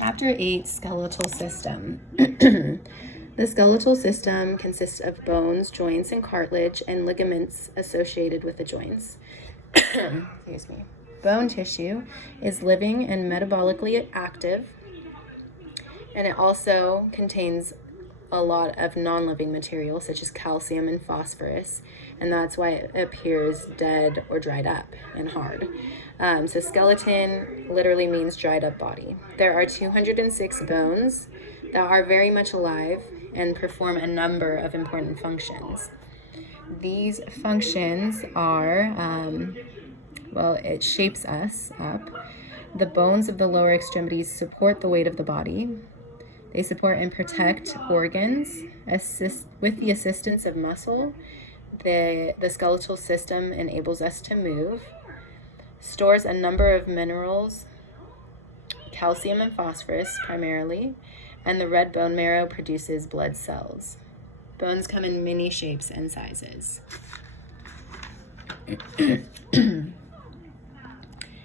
Chapter 8, Skeletal System. The skeletal system consists of bones, joints, and cartilage, and ligaments associated with the joints. Excuse me. Bone tissue is living and metabolically active, and it also contains a lot of non-living material such as calcium and phosphorus, and that's why it appears dead or dried up and hard. So skeleton literally means dried up body. There are 206 bones that are very much alive and perform a number of important functions. These functions are, it shapes us up. The bones of the lower extremities support the weight of the body. They support and protect organs. With the assistance of muscle, the skeletal system enables us to move, stores a number of minerals, calcium and phosphorus primarily, and the red bone marrow produces blood cells. Bones come in many shapes and sizes. And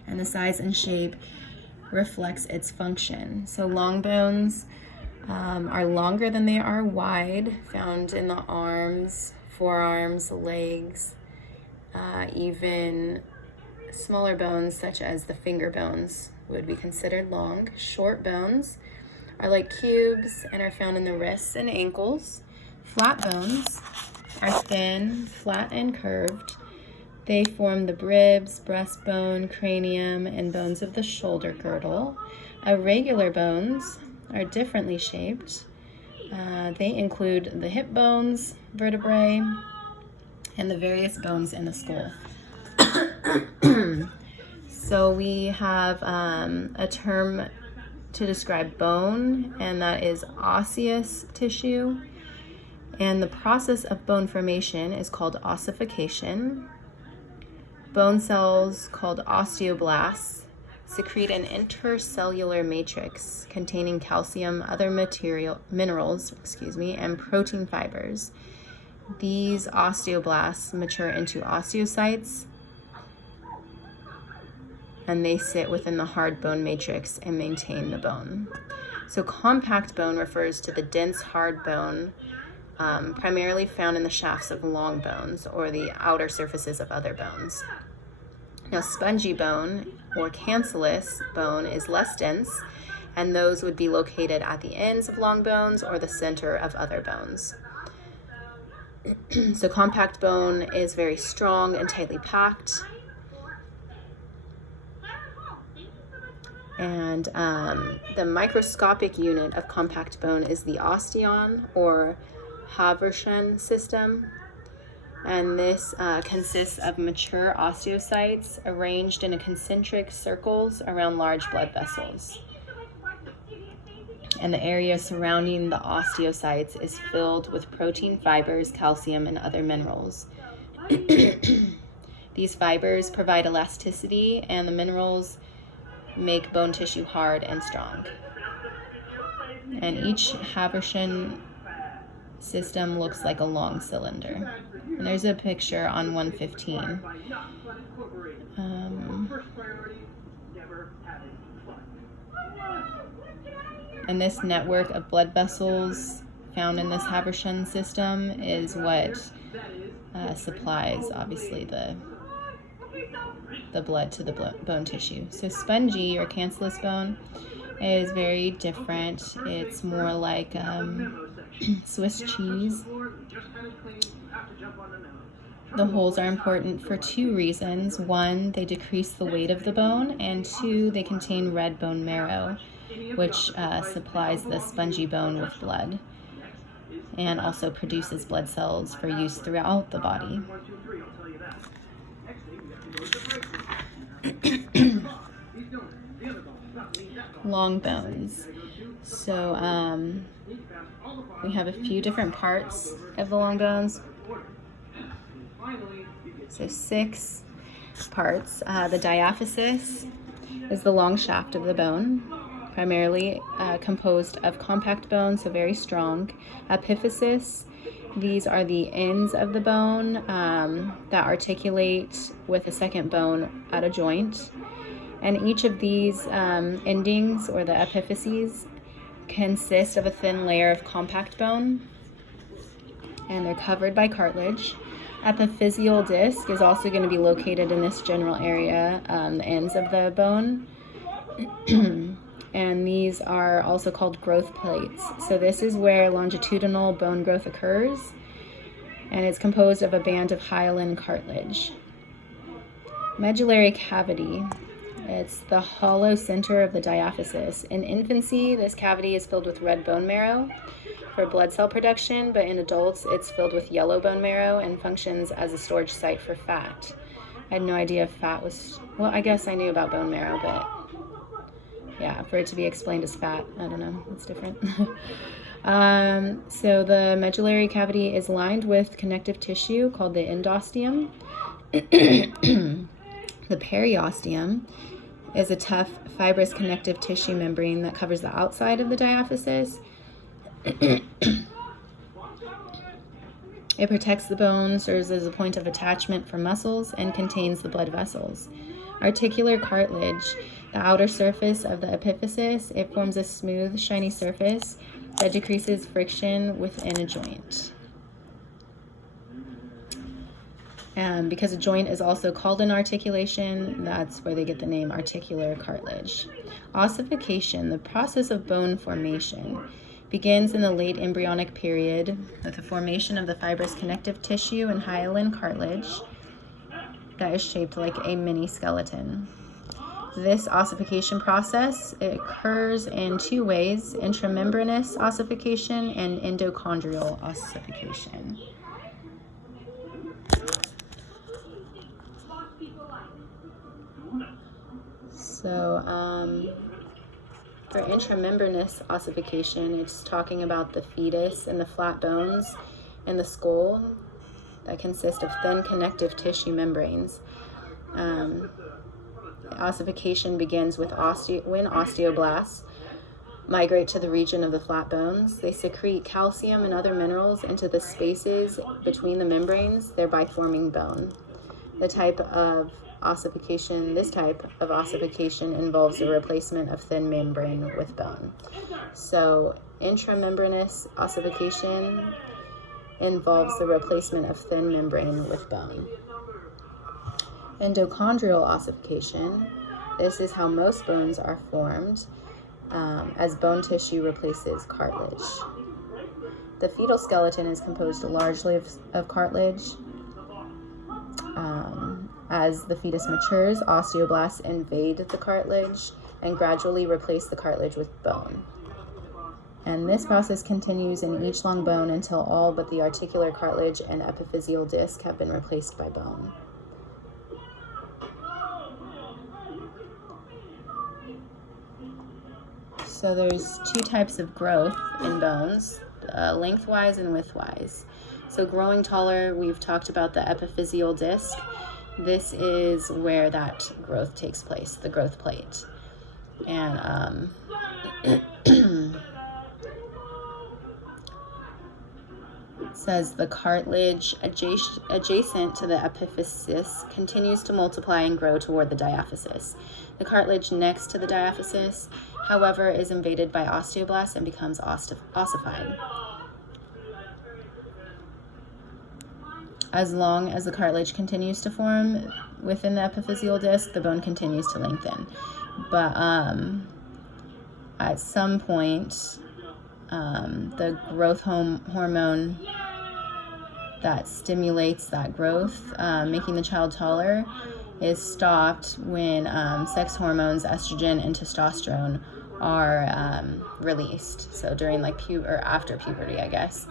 the size and shape reflects its function. So long bones are longer than they are wide, found in the arms, forearms, legs, even smaller bones such as the finger bones would be considered long. Short bones are like cubes and are found in the wrists and ankles. Flat bones are thin, flat, and curved. They form the ribs, breastbone, cranium, and bones of the shoulder girdle. Irregular bones are differently shaped. They include the hip bones, vertebrae, and the various bones in the skull. So we have a term to describe bone, and that is osseous tissue. And the process of bone formation is called ossification. Bone cells, called osteoblasts, secrete an intercellular matrix containing calcium, other minerals, and protein fibers. These osteoblasts mature into osteocytes, and they sit within the hard bone matrix and maintain the bone. So compact bone refers to the dense hard bone, primarily found in the shafts of long bones or the outer surfaces of other bones. Now, spongy bone or cancellous bone is less dense, and those would be located at the ends of long bones or the center of other bones. So compact bone is very strong and tightly packed. And the microscopic unit of compact bone is the osteon or Haversian system. And this consists of mature osteocytes arranged in concentric circles around large blood vessels. And the area surrounding the osteocytes is filled with protein fibers, calcium, and other minerals. These fibers provide elasticity, and the minerals make bone tissue hard and strong. And each Haversian system looks like a long cylinder. And there's a picture on 115. And this network of blood vessels found in this Haversian system is what supplies, obviously, the blood to the bone tissue. So spongy or cancellous bone is very different. It's more like Swiss cheese. The holes are important for two reasons. One, they decrease the weight of the bone, and two, they contain red bone marrow, which supplies the spongy bone with blood and also produces blood cells for use throughout the body. Long bones. So we have a few different parts of the long bones. So 6 parts. The diaphysis is the long shaft of the bone, primarily composed of compact bone, so very strong. Epiphysis, these are the ends of the bone that articulate with a second bone at a joint. And each of these endings, or the epiphyses, consist of a thin layer of compact bone, and they're covered by cartilage. Epiphyseal disc is also going to be located in this general area, the ends of the bone. And these are also called growth plates. So this is where longitudinal bone growth occurs, and it's composed of a band of hyaline cartilage. Medullary cavity. It's the hollow center of the diaphysis. In infancy, this cavity is filled with red bone marrow for blood cell production, but in adults, it's filled with yellow bone marrow and functions as a storage site for fat. I had no idea if fat was, well, I guess I knew about bone marrow, but yeah, for it to be explained as fat, I don't know, it's different. So the medullary cavity is lined with connective tissue called the endosteum. The periosteum is a tough, fibrous connective tissue membrane that covers the outside of the diaphysis. It protects the bone, serves as a point of attachment for muscles, and contains the blood vessels. Articular cartilage, the outer surface of the epiphysis, it forms a smooth, shiny surface that decreases friction within a joint. Because a joint is also called an articulation, that's where they get the name articular cartilage. Ossification, the process of bone formation, begins in the late embryonic period with the formation of the fibrous connective tissue and hyaline cartilage that is shaped like a mini skeleton. This ossification process, it occurs in two ways: intramembranous ossification and endochondral ossification. So, for intramembranous ossification, it's talking about the fetus and the flat bones in the skull that consist of thin connective tissue membranes. Ossification begins with when osteoblasts migrate to the region of the flat bones. They secrete calcium and other minerals into the spaces between the membranes, thereby forming bone. This type of ossification involves the replacement of thin membrane with bone. So intramembranous ossification involves the replacement of thin membrane with bone. Endochondral ossification, this is how most bones are formed, as bone tissue replaces cartilage. The fetal skeleton is composed largely of cartilage. As the fetus matures, osteoblasts invade the cartilage and gradually replace the cartilage with bone. And this process continues in each long bone until all but the articular cartilage and epiphyseal disc have been replaced by bone. So there's two types of growth in bones, lengthwise and widthwise. So growing taller, we've talked about the epiphyseal disc. This is where that growth takes place, the growth plate. And it says the cartilage adjacent to the epiphysis continues to multiply and grow toward the diaphysis. The cartilage next to the diaphysis, however, is invaded by osteoblasts and becomes ossified. As long as the cartilage continues to form within the epiphyseal disc, the bone continues to lengthen. But at some point, the growth hormone that stimulates that growth, making the child taller, is stopped when sex hormones, estrogen and testosterone, are released. So during or after puberty, I guess.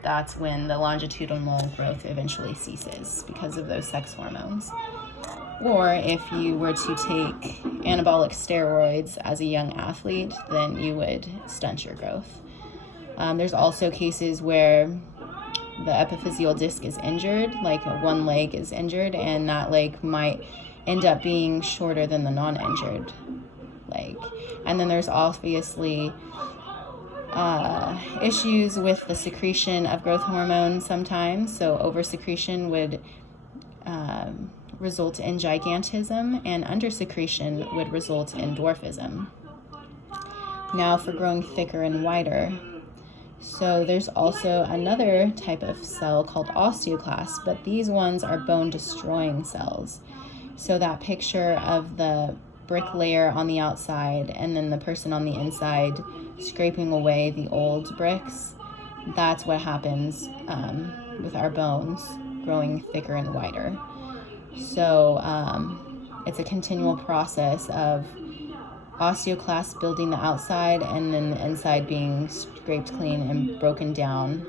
That's when the longitudinal growth eventually ceases because of those sex hormones. Or if you were to take anabolic steroids as a young athlete, then you would stunt your growth. There's also cases where the epiphyseal disc is injured, like one leg is injured, and that leg might end up being shorter than the non-injured leg. And then there's obviously issues with the secretion of growth hormone sometimes. So oversecretion would result in gigantism, and undersecretion would result in dwarfism. Now for growing thicker and wider. So there's also another type of cell called osteoclasts, but these ones are bone-destroying cells. So that picture of the brick layer on the outside and then the person on the inside scraping away the old bricks, that's what happens with our bones growing thicker and wider. So it's a continual process of osteoclasts building the outside and then the inside being scraped clean and broken down.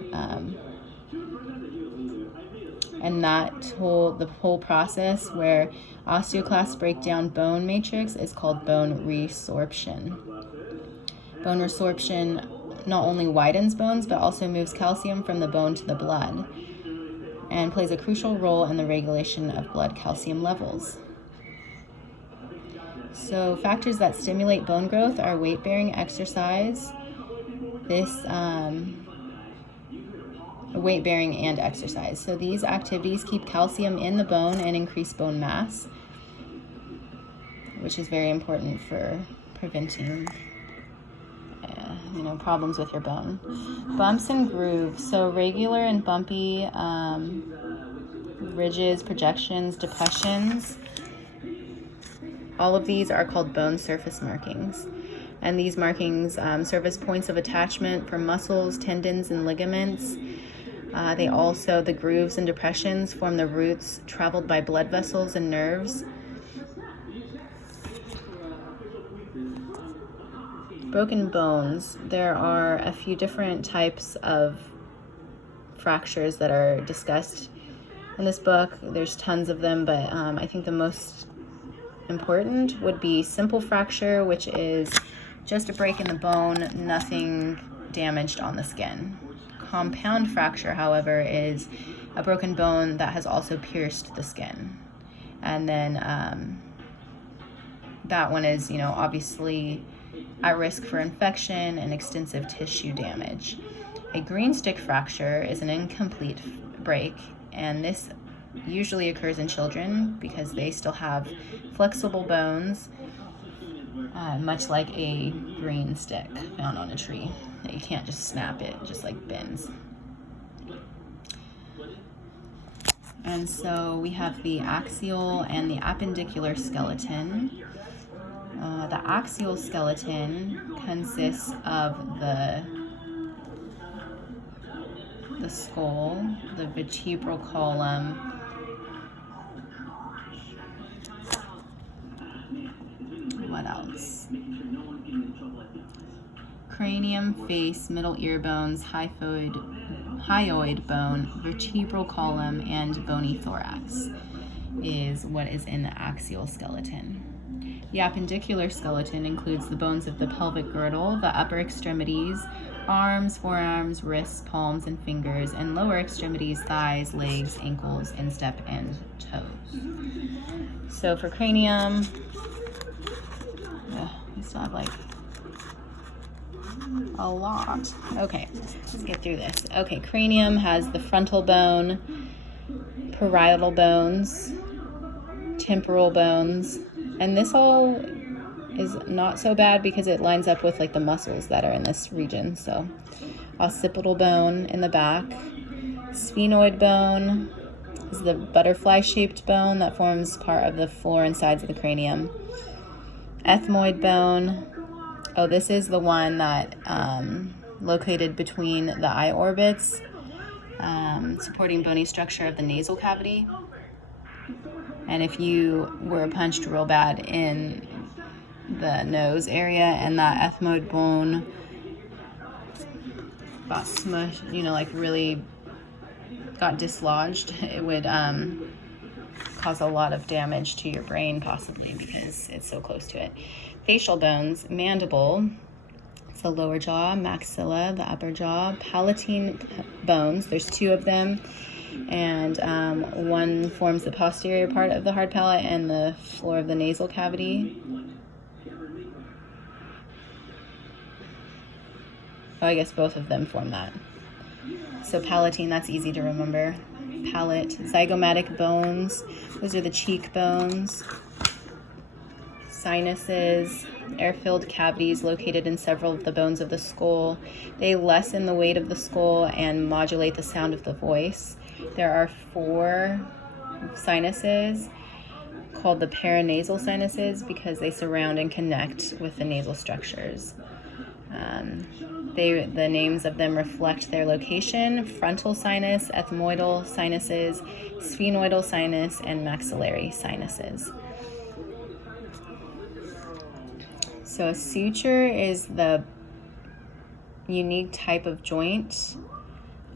And the whole process where osteoclasts break down bone matrix is called bone resorption. Bone resorption not only widens bones, but also moves calcium from the bone to the blood and plays a crucial role in the regulation of blood calcium levels. So factors that stimulate bone growth are weight-bearing exercise, weight-bearing and exercise. So these activities keep calcium in the bone and increase bone mass, which is very important for preventing problems with your bone. Bumps and grooves. So regular and bumpy ridges, projections, depressions. All of these are called bone surface markings. And these markings serve as points of attachment for muscles, tendons, and ligaments. The grooves and depressions form the routes traveled by blood vessels and nerves. Broken bones. There are a few different types of fractures that are discussed in this book. There's tons of them, but I think the most important would be simple fracture, which is just a break in the bone, nothing damaged on the skin. Compound fracture, however, is a broken bone that has also pierced the skin. And then that one is, obviously at risk for infection and extensive tissue damage. A green stick fracture is an incomplete break, and this usually occurs in children because they still have flexible bones, much like a green stick found on a tree. You can't just snap it, just like bends. And so we have the axial and the appendicular skeleton. The axial skeleton consists of the skull, the vertebral column, what else? Cranium, face, middle ear bones, hyoid bone, vertebral column, and bony thorax is what is in the axial skeleton. The appendicular skeleton includes the bones of the pelvic girdle, the upper extremities, arms, forearms, wrists, palms, and fingers, and lower extremities, thighs, legs, ankles, instep, and toes. So for cranium, we still have a lot. Okay, let's get through this. Okay, cranium has the frontal bone, parietal bones, temporal bones, and this all is not so bad because it lines up with the muscles that are in this region. So occipital bone in the back, sphenoid bone is the butterfly-shaped bone that forms part of the floor and sides of the cranium. Ethmoid bone, this is the one that located between the eye orbits, supporting bony structure of the nasal cavity. And if you were punched real bad in the nose area and that ethmoid bone got smushed, really got dislodged, it would cause a lot of damage to your brain, possibly, because it's so close to it. Facial bones, mandible, it's the lower jaw, maxilla, the upper jaw, palatine bones, there's two of them, and one forms the posterior part of the hard palate and the floor of the nasal cavity. I guess both of them form that. So palatine, that's easy to remember. palate. Zygomatic bones, those are the cheekbones. Sinuses, air-filled cavities located in several of the bones of the skull. They lessen the weight of the skull and modulate the sound of the voice. There are 4 sinuses called the paranasal sinuses because they surround and connect with the nasal structures. The names of them reflect their location: frontal sinus, ethmoidal sinuses, sphenoidal sinus, and maxillary sinuses. So a suture is the unique type of joint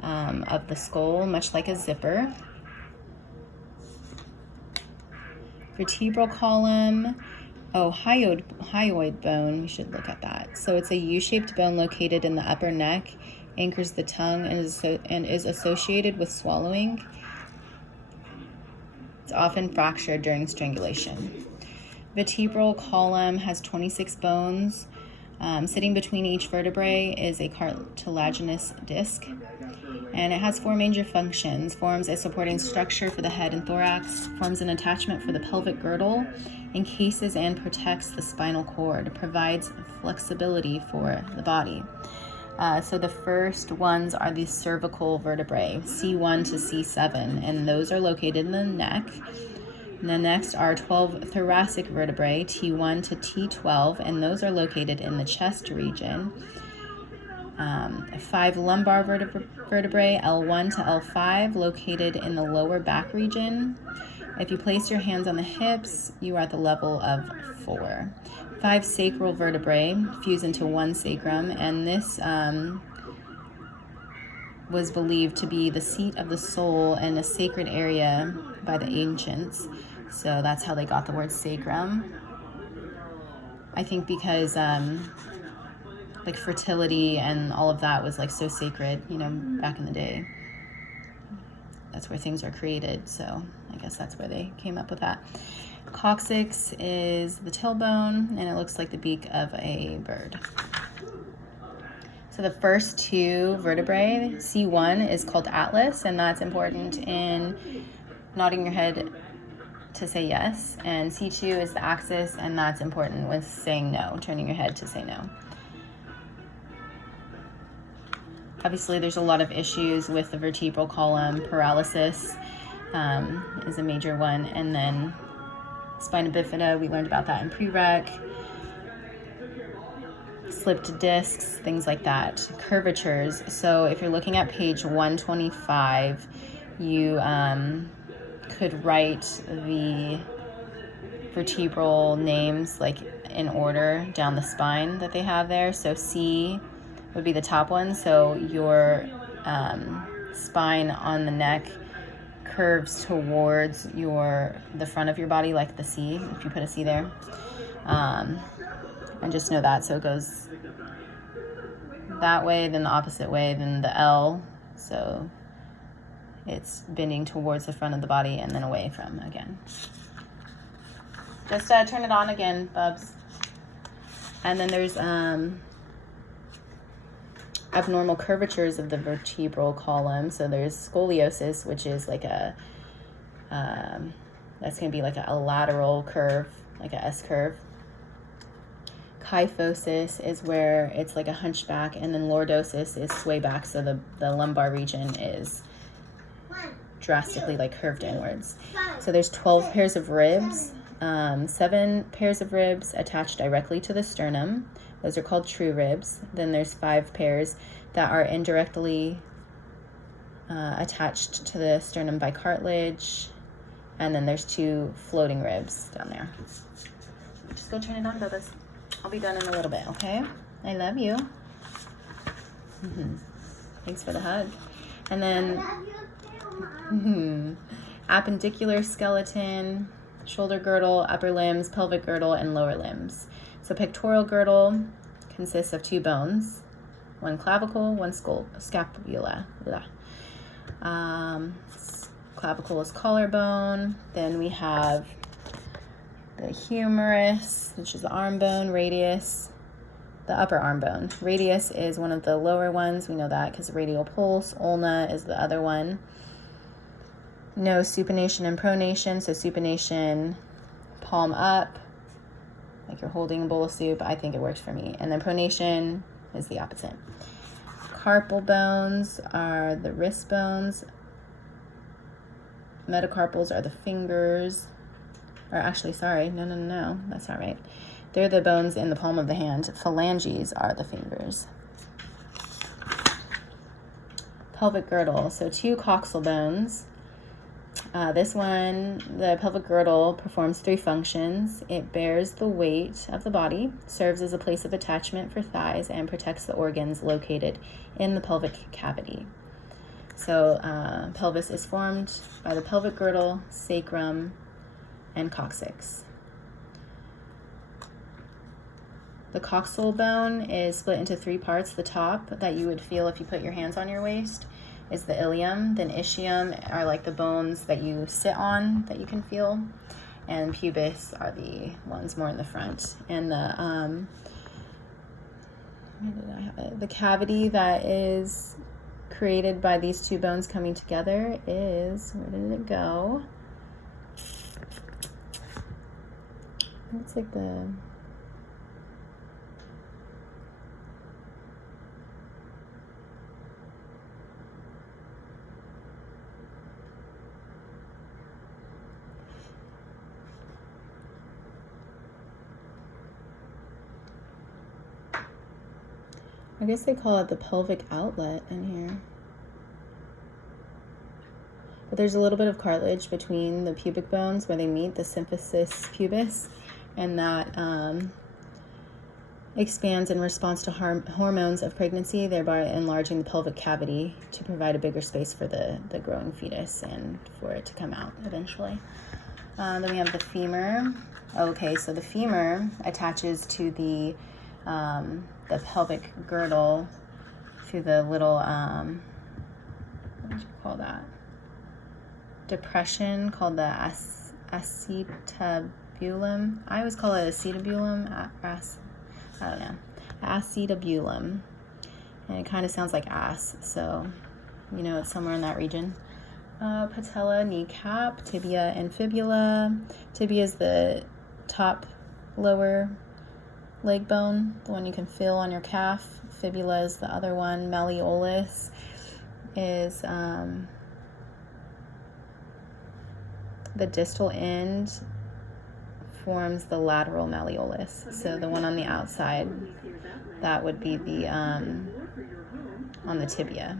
of the skull, much like a zipper. Vertebral column, hyoid bone, we should look at that. So it's a U-shaped bone located in the upper neck, anchors the tongue, and is associated with swallowing. It's often fractured during strangulation. Vertebral column has 26 bones. Sitting between each vertebrae is a cartilaginous disc, and it has 4 major functions: forms a supporting structure for the head and thorax, forms an attachment for the pelvic girdle, encases and protects the spinal cord, provides flexibility for the body. So the first ones are the cervical vertebrae, C1 to C7, and those are located in the neck. And the next are 12 thoracic vertebrae, T1 to T12, and those are located in the chest region. 5 lumbar vertebrae, L1 to L5, located in the lower back region. If you place your hands on the hips, you are at the level of 4. 5 sacral vertebrae fuse into 1 sacrum, and this was believed to be the seat of the soul and a sacred area by the ancients. So that's how they got the word sacrum. I think because like fertility and all of that was like so sacred, back in the day. That's where things are created. So I guess that's where they came up with that. Coccyx is the tailbone, and it looks like the beak of a bird. So the first 2 vertebrae, C1 is called atlas, and that's important in nodding your head to say yes, and C2 is the axis, and that's important with saying no, turning your head to say no. Obviously, there's a lot of issues with the vertebral column. Paralysis is a major one, and then spina bifida, we learned about that in prereq. Slipped discs, things like that. Curvatures. So if you're looking at page 125, you could write the vertebral names like in order down the spine that they have there. So C would be the top one. So your spine on the neck curves towards the front of your body, like the C, if you put a C there. And just know that. So it goes that way, then the opposite way, then the L. So it's bending towards the front of the body and then away from again. Just turn it on again, Bubs. And then there's abnormal curvatures of the vertebral column. So there's scoliosis, which is like that's going to be like a lateral curve, like a S curve. Kyphosis is where it's like a hunchback, and then lordosis is sway back, so the lumbar region is drastically like curved inwards. So there's 12 pairs of ribs, 7 pairs of ribs attached directly to the sternum. Those are called true ribs. Then there's 5 pairs that are indirectly attached to the sternum by cartilage, and then there's 2 floating ribs down there. Just go turn it on, Bubba's. I'll be done in a little bit, okay? I love you. Thanks for the hug. And then appendicular skeleton, shoulder girdle, upper limbs, pelvic girdle, and lower limbs. So pectoral girdle consists of 2 bones, 1 clavicle, 1 scapula. Clavicle is collarbone. Then we have the humerus, which is the arm bone, radius, the upper arm bone. Radius is one of the lower ones. We know that because radial pulse. Ulna is the other one. No supination and pronation. So supination, palm up, like you're holding a bowl of soup. I think it works for me. And then pronation is the opposite. Carpal bones are the wrist bones. Metacarpals are the fingers. Or actually, sorry, no, that's not right. They're the bones in the palm of the hand. Phalanges are the fingers. Pelvic girdle, so 2 coxal bones. This one, the pelvic girdle, performs 3 functions. It bears the weight of the body, serves as a place of attachment for thighs, and protects the organs located in the pelvic cavity. So pelvis is formed by the pelvic girdle, sacrum, and coccyx. The coxal bone is split into 3 parts. The top that you would feel if you put your hands on your waist is the ilium. Then ischium are like the bones that you sit on that you can feel. And pubis are the ones more in the front. And the cavity that is created by these 2 bones coming together is, where did it go? It's like the... I guess they call it the pelvic outlet in here. But there's a little bit of cartilage between the pubic bones where they meet, the symphysis pubis, and that expands in response to hormones of pregnancy, thereby enlarging the pelvic cavity to provide a bigger space for the growing fetus and for it to come out eventually. Then we have the femur. Okay, so the femur attaches to the pelvic girdle through the little, what would you call that? Depression called the acetabulum. I always call it acetabulum. I don't know. Acetabulum. And it kind of sounds like ass, so you know it's somewhere in that region. Patella, kneecap, tibia, and fibula. Tibia is the top lower leg bone, the one you can feel on your calf. Fibula is the other one. Malleolus is the distal end forms the lateral malleolus. So the one on the outside, that would be the on the tibia.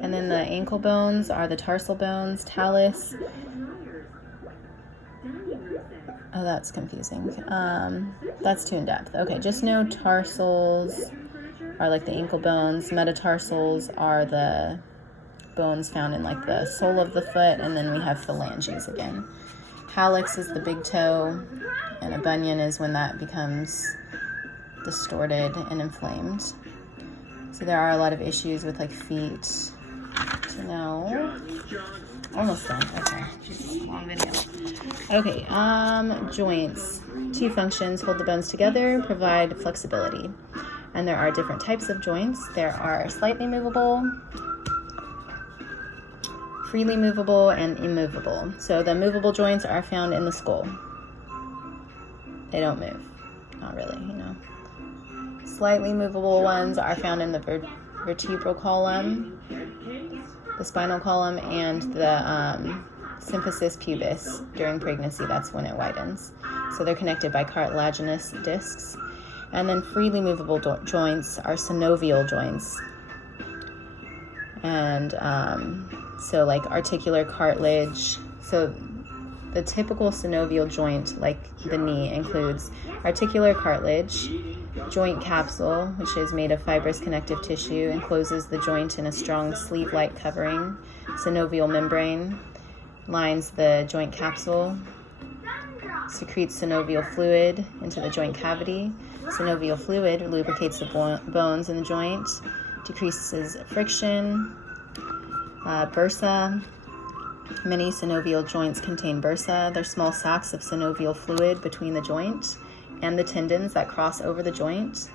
And then the ankle bones are the tarsal bones, talus. Oh, that's confusing. That's too in depth. Okay, just know tarsals are like the ankle bones. Metatarsals are the bones found in like the sole of the foot, and then we have phalanges again. Hallux is the big toe, and a bunion is when that becomes distorted and inflamed. So there are a lot of issues with like feet to know. Almost done. Okay, just a long video. Okay, joints. 2 functions: hold the bones together, provide flexibility. And there are different types of joints. There are slightly movable, freely movable, and immovable. So the movable joints are found in the skull. They don't move. Not really, you know. Slightly movable ones are found in the vertebral column, the spinal column, and the symphysis pubis. During pregnancy, that's when it widens. So they're connected by cartilaginous discs. And then freely movable joints are synovial joints. And so like articular cartilage. So the typical synovial joint, like the knee, includes articular cartilage, joint capsule, which is made of fibrous connective tissue, encloses the joint in a strong sleeve-like covering. Synovial membrane lines the joint capsule, secretes synovial fluid into the joint cavity. Synovial fluid lubricates the bones in the joint, decreases friction. Bursa. Many synovial joints contain bursa. They're small sacs of synovial fluid between the joint and the tendons that cross over the joint.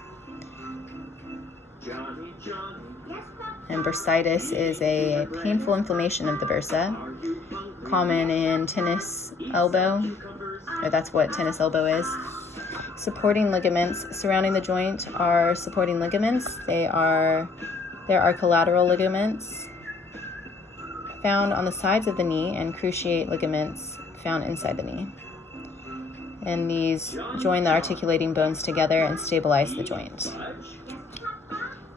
And bursitis is a painful inflammation of the bursa. common in tennis elbow, or that's what tennis elbow is. Supporting ligaments surrounding the joint are supporting ligaments. There are collateral ligaments found on the sides of the knee and cruciate ligaments found inside the knee. And these join the articulating bones together and stabilize the joint.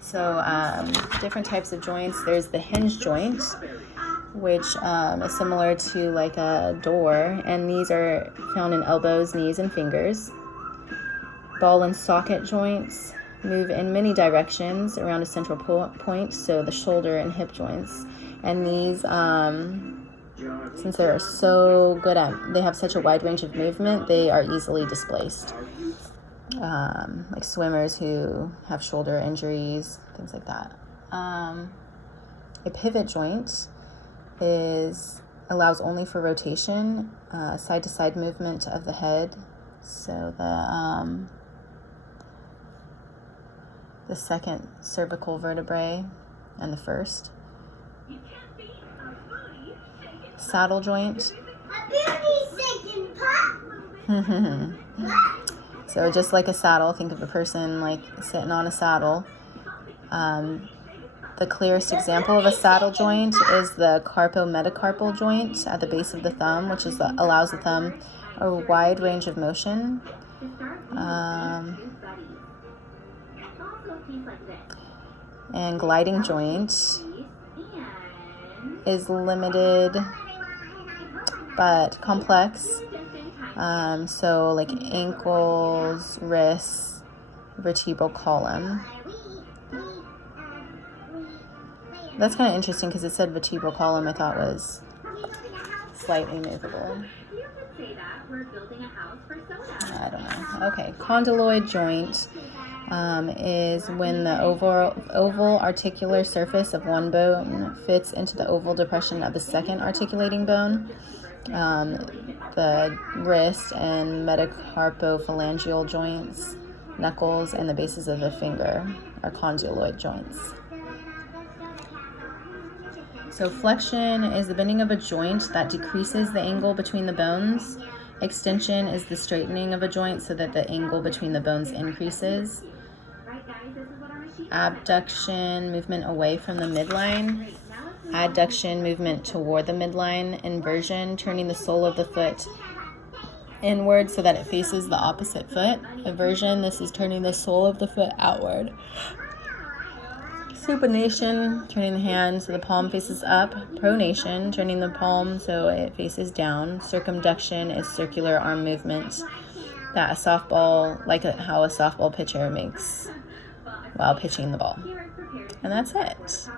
So different types of joints. There's the hinge joint, which is similar to like a door, and these are found in elbows, knees, and fingers. Ball and socket joints move in many directions around a central point, so the shoulder and hip joints. And these, since they're so good they have such a wide range of movement, they are easily displaced. Like swimmers who have shoulder injuries, things like that. A pivot joint allows only for rotation, side-to-side movement of the head. So the second cervical vertebrae and the first. Saddle joint. So just like a saddle, think of a person like sitting on a saddle. The clearest example of a saddle joint is the carpometacarpal joint at the base of the thumb, which allows the thumb a wide range of motion. And gliding joint is limited but complex. So like ankles, wrists, vertebral column. That's kind of interesting because it said vertebral column. I thought was slightly movable. I don't know. Okay, condyloid joint is when the oval articular surface of one bone fits into the oval depression of the second articulating bone. The wrist and metacarpophalangeal joints, knuckles, and the bases of the finger are condyloid joints. So flexion is the bending of a joint that decreases the angle between the bones. Extension is the straightening of a joint so that the angle between the bones increases. Abduction, movement away from the midline. Adduction, movement toward the midline. Inversion, turning the sole of the foot inward so that it faces the opposite foot. Eversion, this is turning the sole of the foot outward. Supination, turning the hand so the palm faces up. Pronation, turning the palm so it faces down. Circumduction is circular arm movement that how a softball pitcher makes while pitching the ball. And that's it.